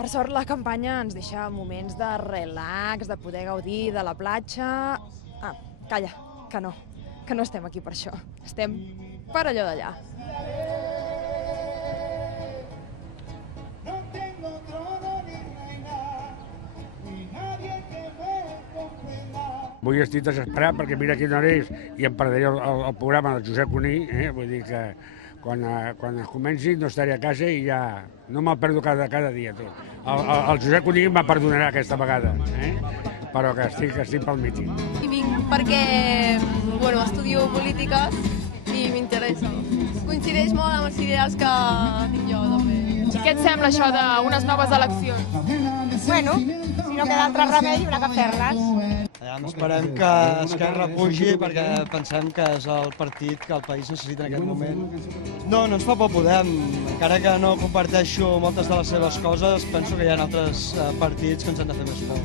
Per sort, la campanya ens deixa moments de relax, de poder gaudir de la platja... Ah, calla, que no estem aquí per això. Estem per allò d'allà. Avui estic desesperat perquè mira quina hora és i em perdré el programa del Josep Cuní, vull dir que quan es comenci no estaré a casa i ja no me'l perdo cada dia. El Josep Cuní me perdonarà aquesta vegada, però que estic pel míting. I vinc perquè estudio polítiques i m'interessa. Coincideix molt amb els ideals que tinc jo, també. I què et sembla això d'unes noves eleccions? Bueno, si no queda altre remei, haurà que fer-les. Esperem que Esquerra pugi perquè pensem que és el partit que el país necessita en aquest moment. No ens fa por Podem. Encara que no comparteixo moltes de les seves coses, penso que hi ha altres partits que ens han de fer més por.